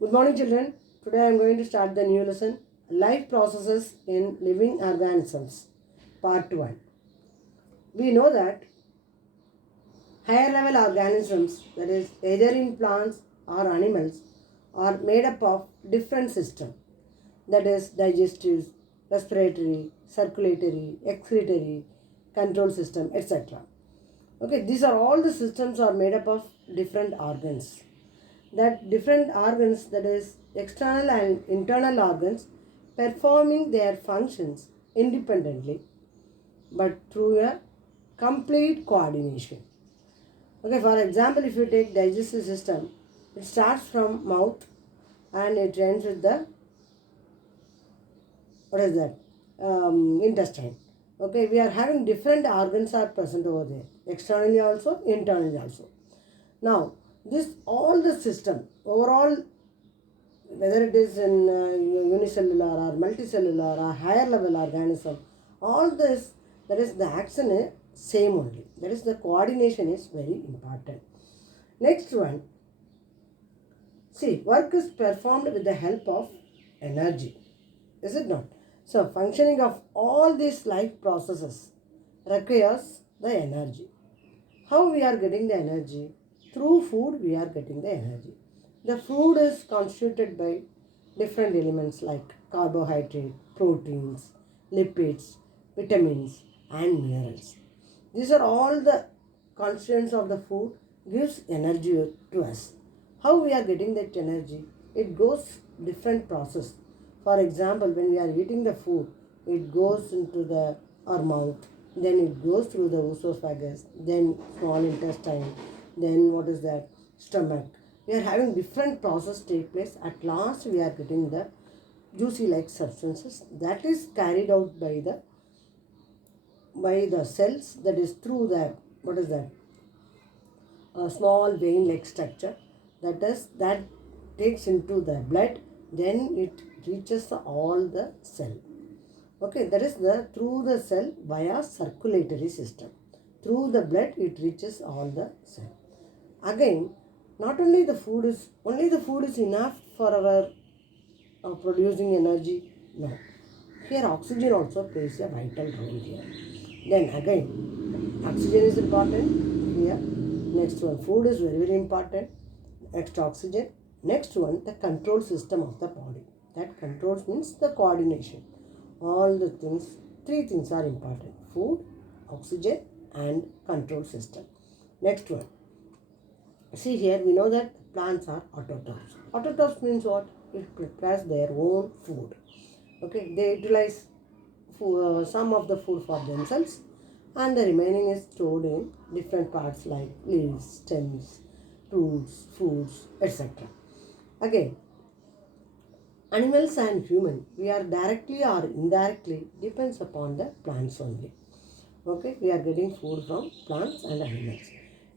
Good morning, children. Today I am going to start the new lesson Life Processes in Living Organisms, Part 1. We know that higher level organisms, that is, either in plants or animals, are made up of different systems, that is, digestive, respiratory, circulatory, excretory, control system, etc. Okay, these are all the systems are made up of different organs. That different organs, that is external and internal organs, performing their functions independently but through a complete coordination. Okay, for example, if you take digestive system, it starts from mouth and it ends with the, what is that, intestine. Okay, we are having different organs are present over there, externally also, internally also. Now, this all the system overall, whether it is in unicellular or multicellular or higher level organism, all this, that is the action is same only. That is the coordination is very important. Next one, see, work is performed with the help of energy. Is it not? So, functioning of all these life processes requires the energy. How we are getting the energy? Through food we are getting the energy. The food is constituted by different elements like carbohydrate, proteins, lipids, vitamins and minerals. These are all the constituents of the food gives energy to us. How we are getting that energy? It goes different process. For example, when we are eating the food, it goes into our mouth, then it goes through the esophagus, then small intestine, then what is that? Stomach. We are having different process take place. At last we are getting the juicy like substances that is carried out by the cells, that is through the, what is that, a small vein like structure, that takes into the blood, then it reaches all the cell. Okay, that is the through the cell via circulatory system. Through the blood it reaches all the cell. Again, not only the food is enough for our producing energy. No, here oxygen also plays a vital role here. Then again, oxygen is important here. Next one, food is very very important. Next, oxygen. Next one, the control system of the body. That controls means the coordination. All the things, three things are important: food, oxygen and control system. Next one, see here we know that plants are autotrophs. Autotrophs means what? It prepares their own food. Okay, they utilize some of the food for themselves and the remaining is stored in different parts like leaves, stems, roots, foods, etc. Again, animals and human, we are directly or indirectly depends upon the plants only. Okay, we are getting food from plants and animals.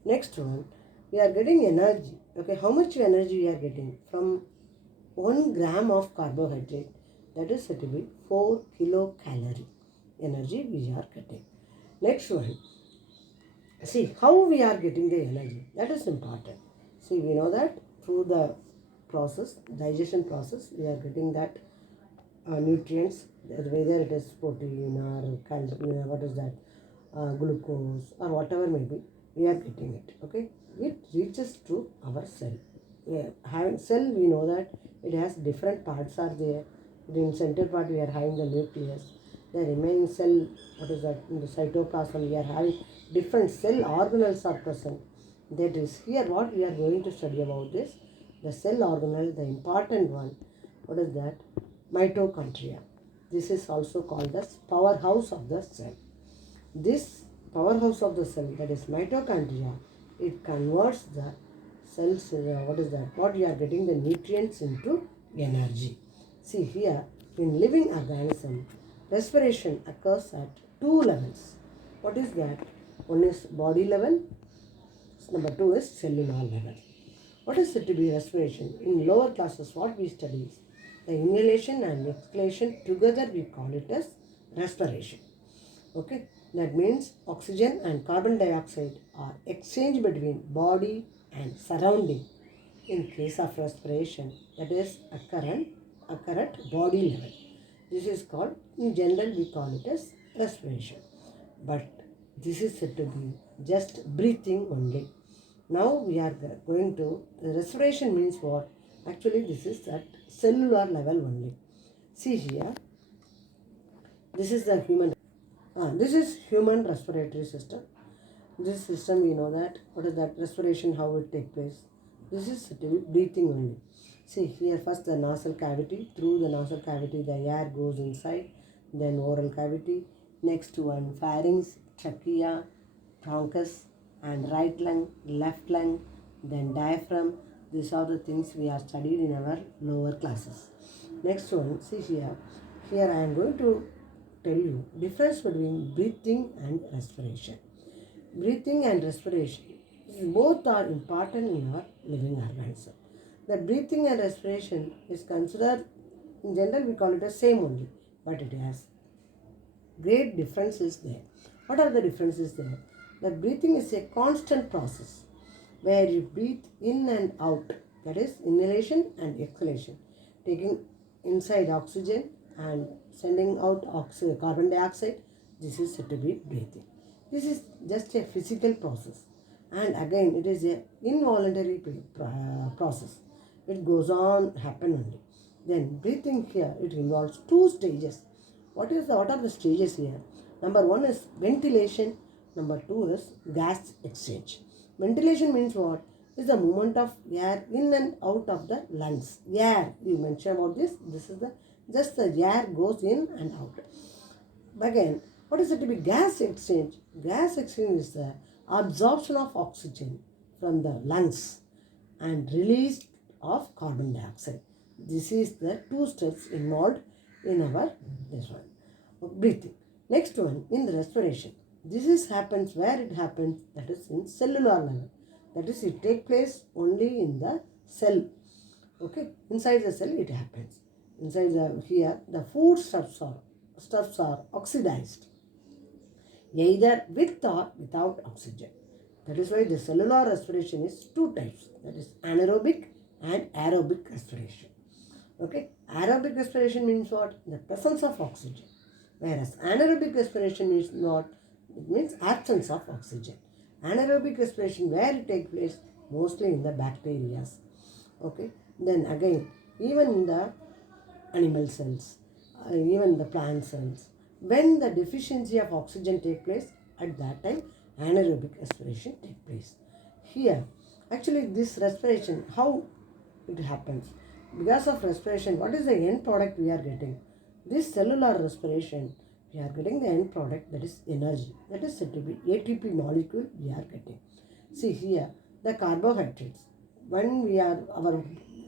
Next one, we are getting energy. Okay, how much energy we are getting? From 1 gram of carbohydrate, that is said to be 4 kilocalorie energy we are getting. Next one, see how we are getting the energy. That is important. See, we know that through the process, digestion process, we are getting that nutrients, whether it is protein or calcium, what is that, glucose or whatever may be, we are getting it. Okay, it reaches to our cell. Having cell, we know that it has different parts are there. In center part we are having the nucleus. The remaining cell, what is that, in the cytoplasm we are having different cell organelles are present. That is here what we are going to study about this. The cell organelle, the important one, what is that? Mitochondria. This is also called the powerhouse of the cell. This powerhouse of the cell, that is mitochondria, it converts the cells, what is that? What we are getting the nutrients into energy. See here, in living organism, respiration occurs at 2 levels. What is that? One is body level, number 2 is cellular level. What is said to be respiration? In lower classes, what we study is the inhalation and exhalation together we call it as respiration. Okay, that means oxygen and carbon dioxide are exchanged between body and surrounding in case of respiration, that is occur at body level. This is called, in general we call it as respiration. But this is said to be just breathing only. Now we are going to, respiration means what? Actually this is at cellular level only. See here, this is the this is human respiratory system. This system we know that, what is that respiration, how it take place. This is breathing only. See here, first the nasal cavity, through the nasal cavity the air goes inside, then oral cavity, next one pharynx, trachea, bronchus, and right lung, left lung, then diaphragm. These are the things we are studied in our lower classes. Next one, see here. Here I am going to tell you difference between breathing and respiration. Breathing and respiration, both are important in our living organism. The breathing and respiration is considered, in general we call it as same only, but it has great differences there. What are the differences there? The breathing is a constant process where you breathe in and out, that is inhalation and exhalation, taking inside oxygen and sending out carbon dioxide. This is said to be breathing. This is just a physical process, and again it is a involuntary process. It goes on happen only. Then breathing here, it involves two stages. What are the stages here? Number one is ventilation. Number two is gas exchange. Ventilation means what? Is the movement of air in and out of the lungs. Air, you mentioned about this. This is just the air goes in and out. Again, what is it to be gas exchange? Gas exchange is the absorption of oxygen from the lungs and release of carbon dioxide. This is the two steps involved in our this one breathing. Next one, in the respiration. This happens where it happens, that is in cellular level. That is, it takes place only in the cell. Okay, inside the cell it happens. Inside here the food stuffs are oxidized, either with or without oxygen. That is why the cellular respiration is two types, that is anaerobic and aerobic respiration. Okay, aerobic respiration means what? The presence of oxygen, whereas anaerobic respiration means what? It means absence of oxygen. Anaerobic respiration, where it takes place? Mostly in the bacteria. Okay, then again, even in the animal cells, even the plant cells, when the deficiency of oxygen takes place, at that time anaerobic respiration takes place. Here, actually this respiration, how it happens? Because of respiration, what is the end product we are getting? This cellular respiration, we are getting the end product, that is energy. That is said to be ATP molecule we are getting. See here, the carbohydrates. When our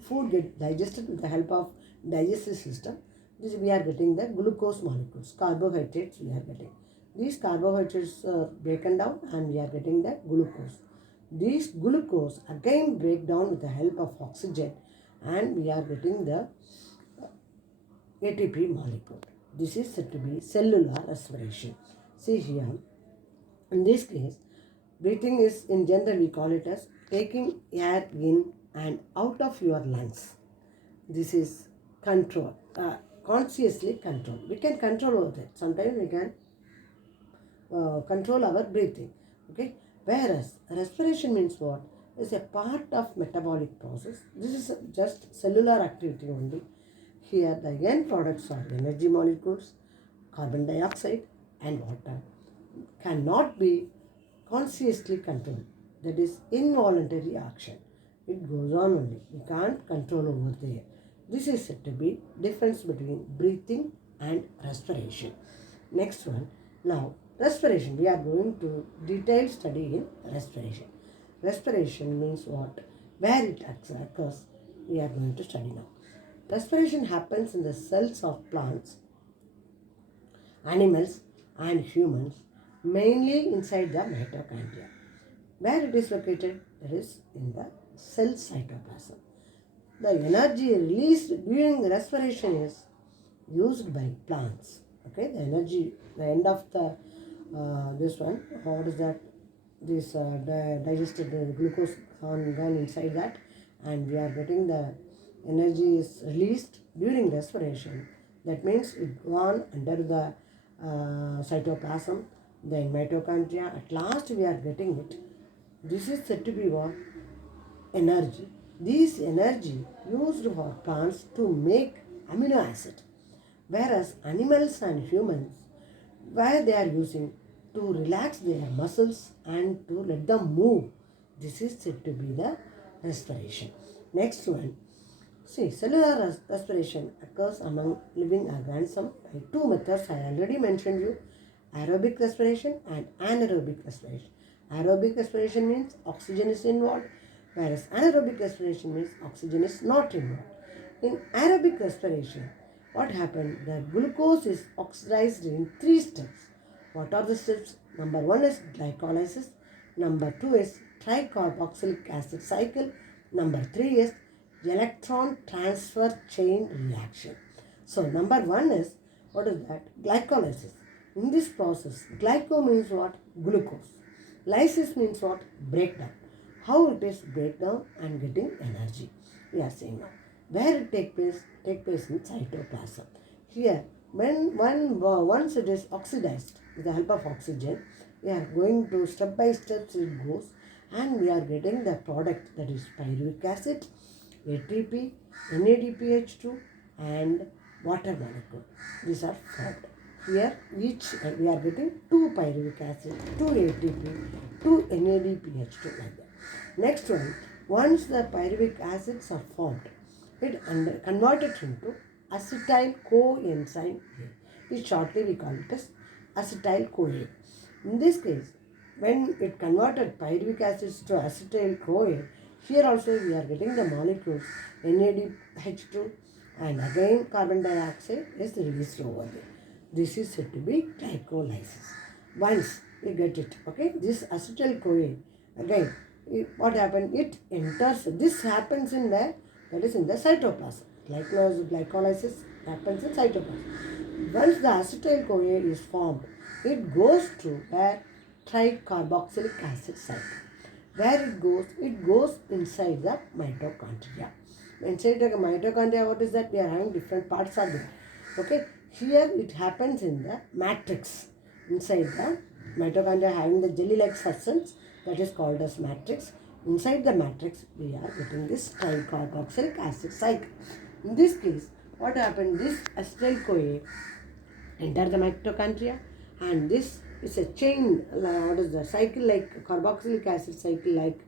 food gets digested with the help of digestive system, this we are getting the glucose molecules. Carbohydrates we are getting. These carbohydrates are broken down and we are getting the glucose. These glucose again break down with the help of oxygen and we are getting the ATP molecule. This is said to be cellular respiration. See here, in this case, breathing is, in general we call it as taking air in and out of your lungs. This is control, consciously control. We can control over that. Sometimes we can control our breathing. Okay, whereas respiration means what? Is a part of metabolic process. This is just cellular activity only. Here the end products are energy molecules, carbon dioxide and water. Cannot be consciously controlled. That is involuntary action. It goes on only. We can't control over there. This is said to be difference between breathing and respiration. Next one. Now respiration. We are going to detailed study in respiration. Respiration means what? Where it occurs, we are going to study now. Respiration happens in the cells of plants, animals and humans, mainly inside the mitochondria. Where it is located? That is in the cell cytoplasm. The energy released during respiration is used by plants. Okay, the energy, the end of the this one, what is that? This digested glucose gone inside that, and we are getting the energy is released during respiration. That means it gone under the cytoplasm, then mitochondria. At last we are getting it. This is said to be what? Energy. This energy used for plants to make amino acid, whereas animals and humans, where they are using to relax their muscles and to let them move. This is said to be the respiration. Next one. See, cellular respiration occurs among living organisms by two methods I already mentioned you. Aerobic respiration and anaerobic respiration. Aerobic respiration means oxygen is involved, whereas anaerobic respiration means oxygen is not involved. In aerobic respiration, what happened? The glucose is oxidized in three steps. What are the steps? Number one is glycolysis. Number two is tricarboxylic acid cycle. Number three is electron transfer chain reaction. So number one is, what is that? Glycolysis. In this process, glyco means what? Glucose. Lysis means what? Breakdown. How it is breakdown and getting energy. We are saying now. Where it take place? Take place in cytoplasm. Here, once it is oxidized with the help of oxygen, we are going to step by step it goes, and we are getting the product, that is pyruvic acid, ATP, NADPH2 and water molecule. These are formed. Here each we are getting 2 pyruvic acid, 2 ATP, 2 NADPH2 like that. Next one, once the pyruvic acids are formed, it converted into acetyl coenzyme A, which shortly we call it as acetyl CoA. In this case, when it converted pyruvic acids to acetyl CoA, here also we are getting the molecules NADH2 and again carbon dioxide is released over there. This is said to be glycolysis. Once we get it, okay, this acetyl CoA, again, what happened? It enters, this happens in where? That is in the cytoplasm. Glycolysis happens in cytoplasm. Once the acetyl CoA is formed, it goes to where? Tricarboxylic acid cycle. Where it goes inside the mitochondria. Inside the mitochondria, what is that? We are having different parts of it. Okay, here it happens in the matrix. Inside the mitochondria having the jelly-like substance, that is called as matrix. Inside the matrix, we are getting this tricarboxylic acid cycle. In this case, what happened? This acetyl CoA enter the mitochondria, and this is a chain, what is the cycle, like carboxylic acid cycle, like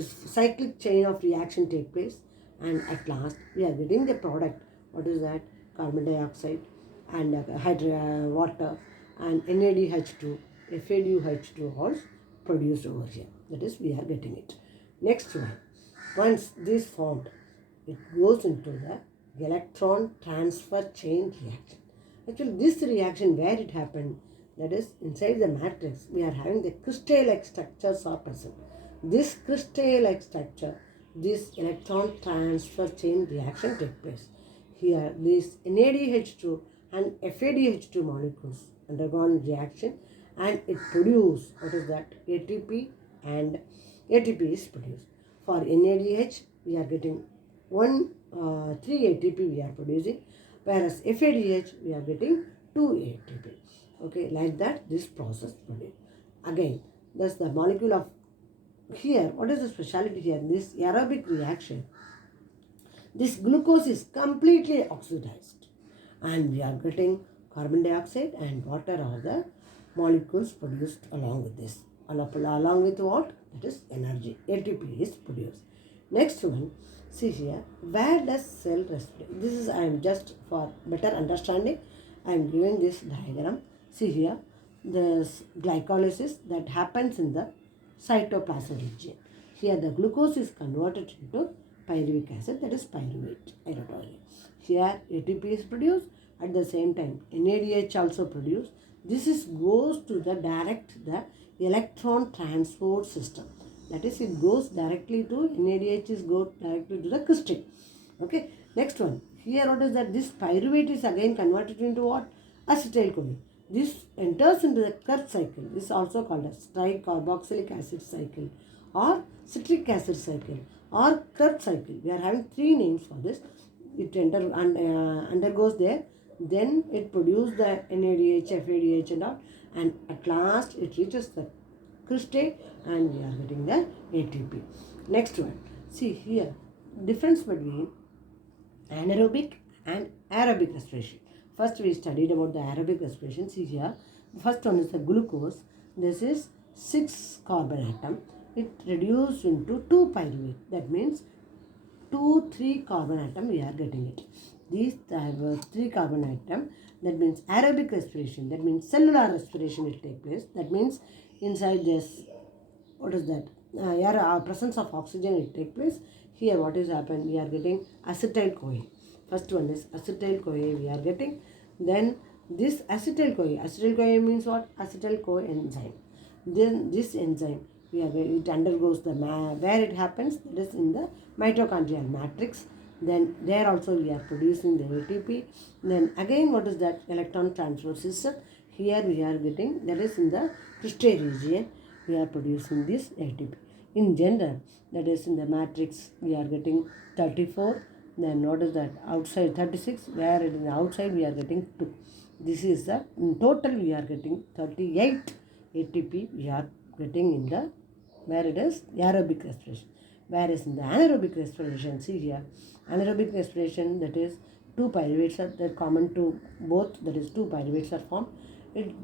cyclic chain of reaction take place, and at last we are getting the product. What is that? Carbon dioxide and water and NADH2, FADH2 all produced over here. That is, we are getting it. Next one, once this formed, it goes into the electron transfer chain reaction. Actually, this reaction, where it happened, that is inside the matrix, we are having the crystal-like structures are present. This crystal-like structure, this electron transfer chain reaction take place. Here, this NADH2 and FADH2 molecules undergone reaction, and it produce, what is that? ATP, and ATP is produced. For NADH, we are getting 3 ATP we are producing, whereas FADH, we are getting 2 ATP. Okay, like that this process produced. Again, that's the molecule of, here, what is the speciality here? This aerobic reaction, this glucose is completely oxidized, and we are getting carbon dioxide and water are the molecules produced along with this. Along with what? That is energy. ATP is produced. Next one, see here, where does cell respirate? This is, I am just for better understanding, I am giving this diagram. See here, this glycolysis that happens in the cytoplasm region. Here the glucose is converted into pyruvic acid, that is pyruvate aeratoria. Here ATP is produced, at the same time NADH also produced. This is goes to the the electron transport system. That is, it goes directly to NADH is go directly to the crystal. Okay. Next one. Here what is that? This pyruvate is again converted into what? Acetyl CoA. This enters into the Krebs cycle. This is also called as tricarboxylic acid cycle or citric acid cycle or Krebs cycle. We are having three names for this. It undergoes there, then it produces the NADH, FADH and all, and at last it reaches the crystal and we are getting the ATP. Next one, see here, difference between anaerobic and aerobic respiration. First we studied about the aerobic respiration. See here, the first one is the glucose. This is 6 carbon atom. It reduced into 2 pyruvate. That means 3 carbon atom we are getting it. These have 3 carbon atom. That means aerobic respiration. That means cellular respiration will take place. That means inside this, what is that? Presence of oxygen will take place. Here what is happened? We are getting acetyl-CoA. First one is acetyl-CoA we are getting. Then this acetyl-CoA means what? Acetyl-CoA enzyme. Then this enzyme, it undergoes where it happens, that is in the mitochondrial matrix. Then there also we are producing the ATP. Then again what is that? Electron transfer system. Here we are getting, that is in the crystal region, we are producing this ATP. In general, that is in the matrix, we are getting 34. Then what is that? Outside 36, where in the outside we are getting 2. This is the, in total we are getting 38 ATP we are getting in the, where it is aerobic respiration. Whereas in the anaerobic respiration, see here, anaerobic respiration, that is 2 pyruvates are common to both, that is 2 pyruvates are formed. It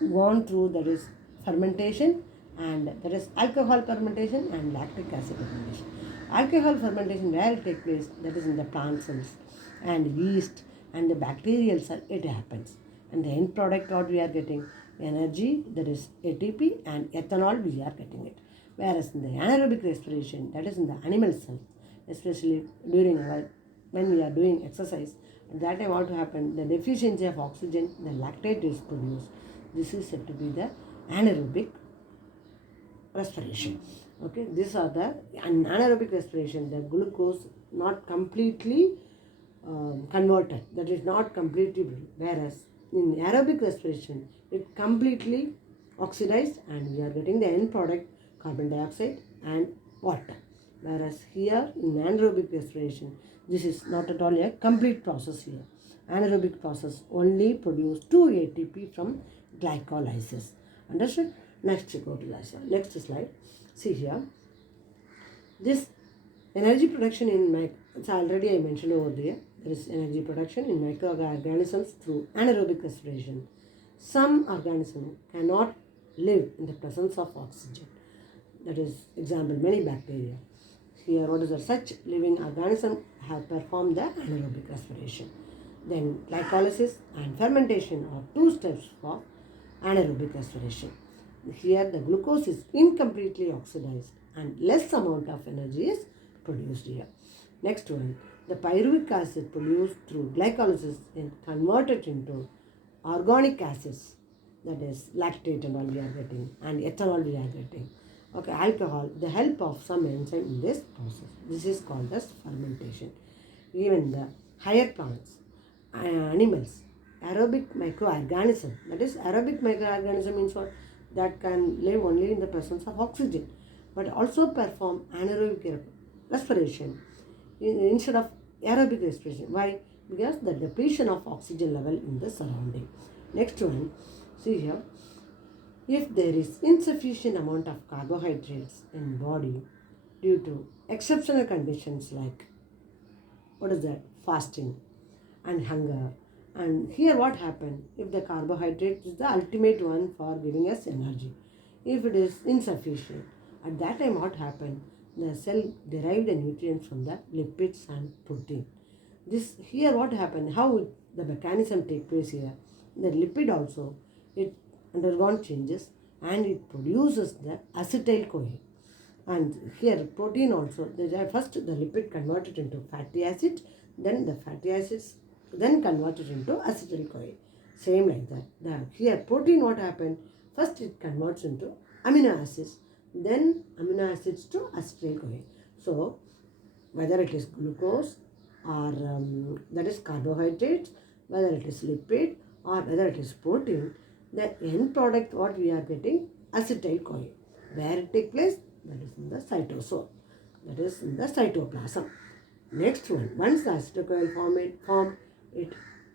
gone through, that is fermentation, and that is alcohol fermentation and lactic acid fermentation. Alcohol fermentation where it takes place, that is in the plant cells and yeast and the bacterial cell, it happens. And the end product what we are getting, energy, that is ATP, and ethanol we are getting it. Whereas in the anaerobic respiration, that is in the animal cells, especially during when we are doing exercise, at that time what happen, the deficiency of oxygen, the lactate is produced. This is said to be the anaerobic respiration. Okay, these are the anaerobic respiration. The glucose not completely converted, that is not completely, whereas in aerobic respiration it completely oxidized and we are getting the end product carbon dioxide and water. Whereas here in anaerobic respiration, this is not at all a complete process here. Anaerobic process only produce 2 ATP from glycolysis. Understood? Next go to next slide. See here, this energy production in it's already I mentioned over there. There is energy production in microorganisms through anaerobic respiration. Some organisms cannot live in the presence of oxygen. That is, example, many bacteria. Here, what is that? Such living organisms have performed the anaerobic respiration. Then, glycolysis and fermentation are 2 steps for anaerobic respiration. Here, the glucose is incompletely oxidized and less amount of energy is produced here. Next one, the pyruvic acid produced through glycolysis is converted into organic acids, that is lactate and all we are getting, and ethanol we are getting. Okay, alcohol, the help of some enzyme in this process. This is called as fermentation. Even the higher plants, animals, aerobic microorganism, that is aerobic microorganism means what? That can live only in the presence of oxygen, but also perform anaerobic respiration instead of aerobic respiration. Why? Because the depletion of oxygen level in the surrounding. Next one, see here, if there is insufficient amount of carbohydrates in body due to exceptional conditions like, what is that? Fasting and hunger. And here what happened? If the carbohydrate is the ultimate one for giving us energy. If it is insufficient, at that time what happened? The cell derived the nutrients from the lipids and protein. This here what happened? How the mechanism take place here? The lipid also, it undergone changes and it produces the acetyl-CoA. And here protein also, first the lipid converted into fatty acid, then the fatty acids then converted into acetyl-CoA. Same like that. Here protein what happened? First it converts into amino acids, then amino acids to acetyl-CoA. So whether it is glucose or that is carbohydrates, whether it is lipid or whether it is protein, the end product what we are getting, acetyl-CoA. Where it takes place? That is in the cytosol. that is in the cytoplasm. Next one, once the acetyl coil form, it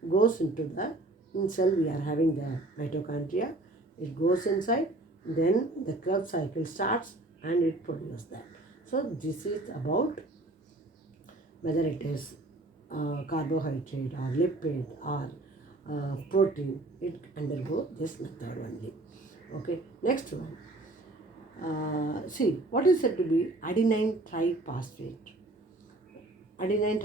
goes into the, in cell we are having the mitochondria, it goes inside, then the Krebs cycle starts and it produces that. So this is about whether it is carbohydrate or lipid or protein, it undergo this method only. Okay, next one. See, what is said to be adenine triphosphate? Adenine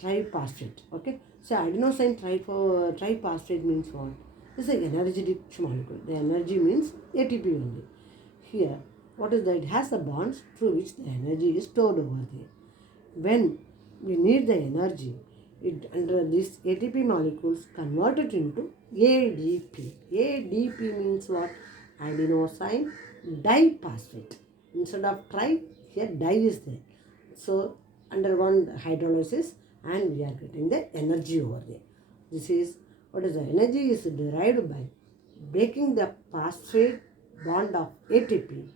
triphosphate. Okay, so adenosine triphosphate means what? It's an energetic molecule. The energy means ATP only. Here, what is that? It has the bonds through which the energy is stored over there. When we need the energy, it under these ATP molecules converted into ADP. ADP means what? Adenosine diphosphate. Instead of tri, here di is there. So under one hydrolysis and we are getting the energy over there. This is what is the energy is derived by breaking the phosphate bond of ATP,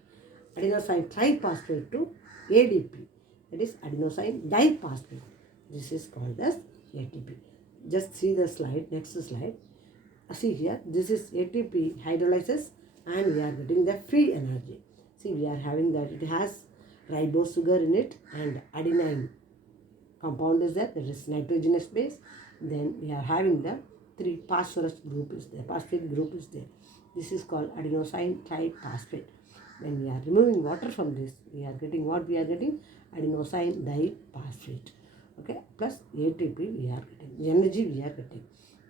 adenosine triphosphate, to ADP, that is adenosine diphosphate. This is called as ATP. Just see the slide, next slide. See here, this is ATP hydrolysis and we are getting the free energy. See, we are having that it has ribose sugar in it and adenine compound is there, that is nitrogenous base. Then we are having the 3 phosphorus group is there, phosphate group is there. This is called adenosine triphosphate. When we are removing water from this, we are getting what we are getting? Adenosine diphosphate. Okay, plus ATP we are getting, the energy we are getting.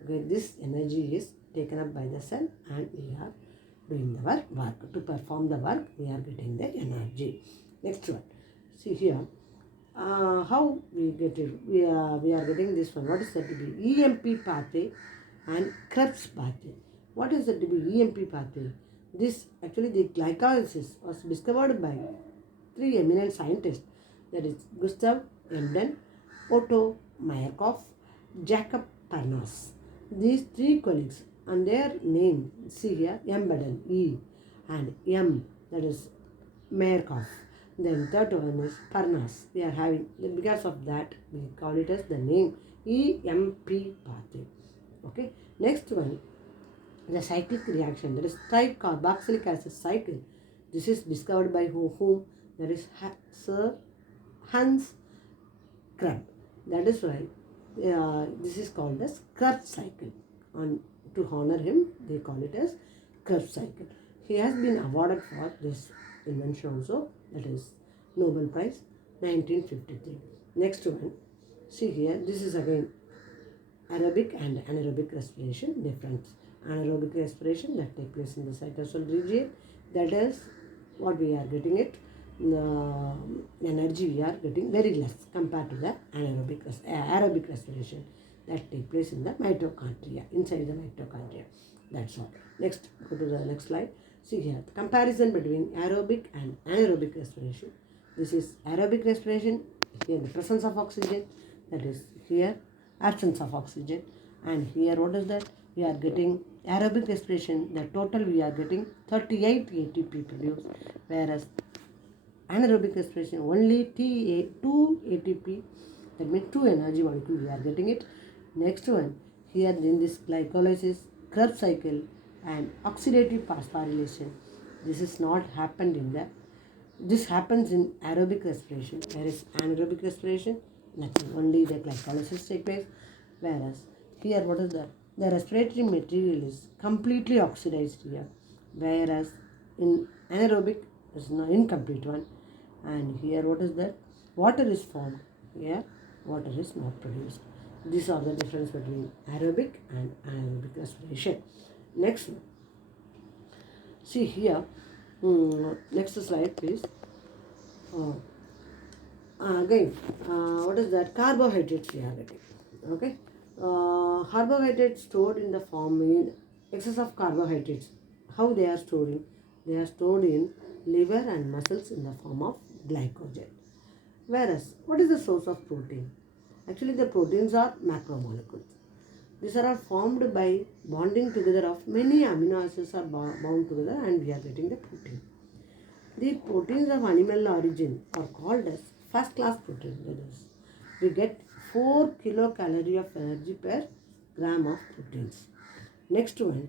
Okay, this energy is taken up by the cell and we are doing the work. To perform the work, we are getting the energy. Next one. See here, how we get it? We are getting this one. What is that to be? EMP pathway and Krebs pathway. What is that to be EMP pathway? This actually the glycolysis was discovered by 3 eminent scientists, that is Gustav Emden, Otto Meyerhoff, Jacob Parnas. These 3 colleagues and their name, see here, Emden, E, and M, that is Meyerhoff. Then third one is Parnas. We are having, because of that we call it as the name EMP pathway. Okay. Next one, the cyclic reaction, that is tricarboxylic acid cycle. This is discovered by whom? That is Sir Hans Krebs. That is why this is called as Krebs cycle. And to honor him, they call it as Krebs cycle. He has been awarded for this invention also, that is Nobel Prize 1953. Next one, see here, this is again aerobic and anaerobic respiration difference. Anaerobic respiration that takes place in the cytosol region, that is what we are getting it, the energy we are getting very less compared to the aerobic respiration that takes place in the mitochondria, inside the mitochondria. That's all. Next, go to the next slide. See here, the comparison between aerobic and anaerobic respiration. This is aerobic respiration, here the presence of oxygen, that is here absence of oxygen, and here what is that? We are getting aerobic respiration, the total we are getting 38 ATP produced, whereas anaerobic respiration only 2 ATP, that means 2 energy molecule we are getting it. Next one, here in this glycolysis, Krebs cycle and oxidative phosphorylation, this is not happened in the, this happens in aerobic respiration, whereas anaerobic respiration, nothing, only the glycolysis takes place, whereas here what is that? The respiratory material is completely oxidized here, whereas in anaerobic there is no incomplete one, and here what is that? Water is formed, here water is not produced. These are the difference between aerobic and anaerobic respiration. Next one. See here, next slide please. Again, what is that? Carbohydrates we are getting. Okay. Carbohydrates stored in the form in excess of carbohydrates. How they are storing? They are stored in liver and muscles in the form of glycogen. Whereas, what is the source of protein? Actually, the proteins are macromolecules. These are all formed by bonding together of many amino acids are bound together and we are getting the protein. The proteins of animal origin are called as first class protein. That is, we get 4 kilocalorie of energy per gram of proteins. Next one,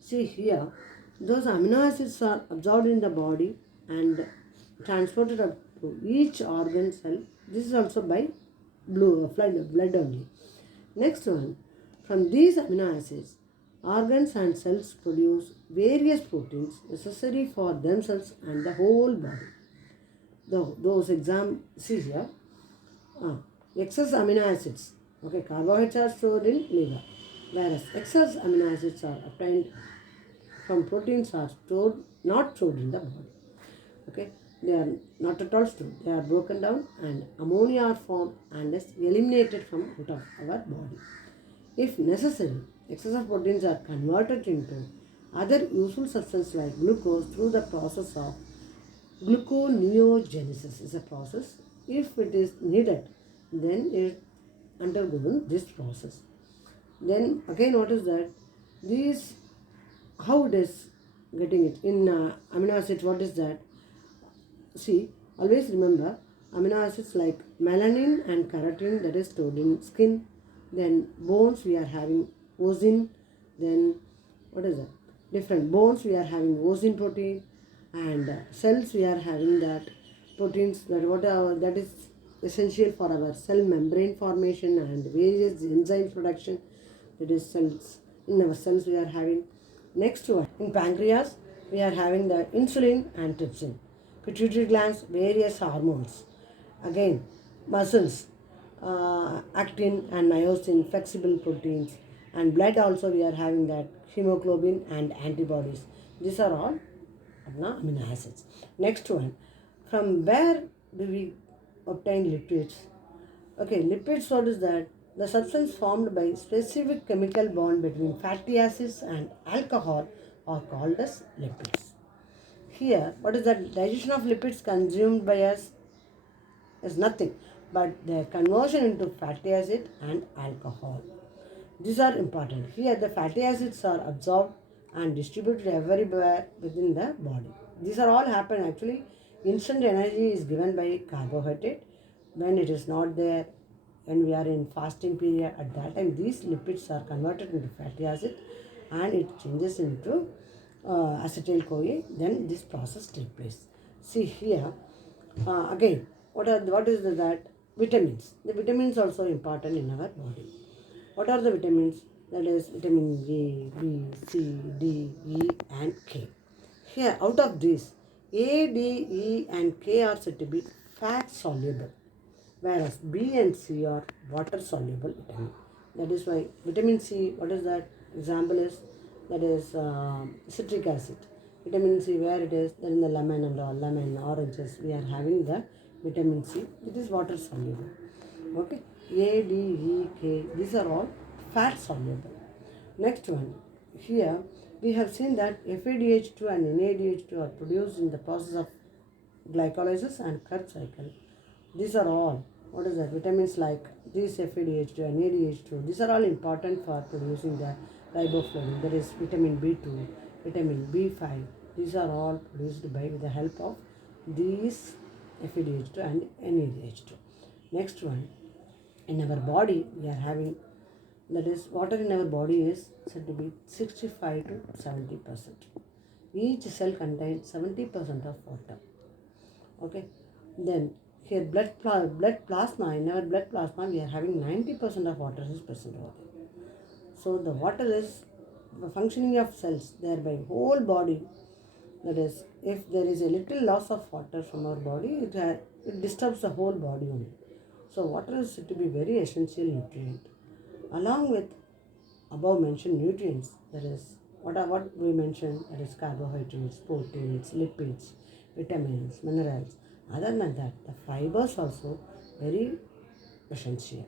see here, those amino acids are absorbed in the body and transported up to each organ cell. This is also by blood only. Next one, from these amino acids, organs and cells produce various proteins necessary for themselves and the whole body. See here, excess amino acids. Okay, carbohydrates are stored in liver, whereas excess amino acids are obtained from proteins are not stored in the body. Okay, they are not at all stored. They are broken down and ammonia are formed and is eliminated from out of our body. If necessary, excess of proteins are converted into other useful substances like glucose through the process of gluconeogenesis is a process. If it is needed, then it undergoes this process. Then again, what is that? These, how it is getting it in amino acids? What is that? See, always remember amino acids like melanin and keratin that is stored in skin. Then bones we are having osin. Then what is that? Different bones we are having osin protein, and cells we are having that proteins that is essential for our cell membrane formation and various enzyme production. That is cells in our cells we are having. Next one, in pancreas we are having the insulin and trypsin. Pituitary glands, various hormones. Again, muscles, actin and myosin, flexible proteins, and blood also we are having that hemoglobin and antibodies. These are all amino acids. Next one, from where do we obtain lipids? Okay, lipids, what is that? The substance formed by specific chemical bond between fatty acids and alcohol are called as lipids. Here, what is that? Digestion of lipids consumed by us is nothing but their conversion into fatty acid and alcohol. These are important. Here, the fatty acids are absorbed and distributed everywhere within the body. These are all happen actually. Instant energy is given by carbohydrate when it is not there. When we are in fasting period, at that time these lipids are converted into fatty acid and it changes into acetyl CoA. Then this process takes place. See here again. What is that? Vitamins. The vitamins also important in our body. What are the vitamins? That is vitamin A, B, C, D, E and K. Here out of these, A, D, E and K are said to be fat soluble, whereas B and C are water soluble vitamin. That is why vitamin C, what is that? Example is, that is citric acid. Vitamin C, where it is? Then in the lemon and all, lemon, oranges, we are having the vitamin C. It is water soluble. Okay, A, D, E, K, these are all fat soluble. Next one, here we have seen that FADH2 and NADH2 are produced in the process of glycolysis and Krebs cycle. These are all, what is that? Vitamins like these FADH2 and NADH2, these are all important for producing the riboflavin, that is vitamin B2, vitamin B5. These are all produced by with the help of these FADH2 and NADH2. Next one, in our body we are having, that is water in our body is said to be 65 to 70%. Each cell contains 70% of water. Okay, then here blood plasma, in our blood plasma we are having 90% of water is present over there. So the water is the functioning of cells, thereby whole body. That is, if there is a little loss of water from our body, it disturbs the whole body only. So water is said to be very essential nutrient. Along with above mentioned nutrients, that is what we mentioned, that is carbohydrates, proteins, lipids, vitamins, minerals. Other than that, the fibers also very essential.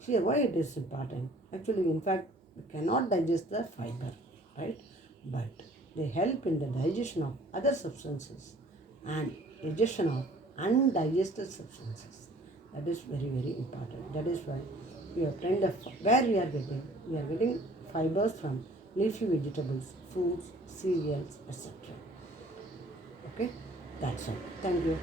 Here, why it is important? Actually, in fact, we cannot digest the fiber, right? But they help in the digestion of other substances and digestion of undigested substances. That is very, very important. That is why we obtain where we are getting fibers from leafy vegetables, fruits, cereals, etc. Okay, that's all. Thank you.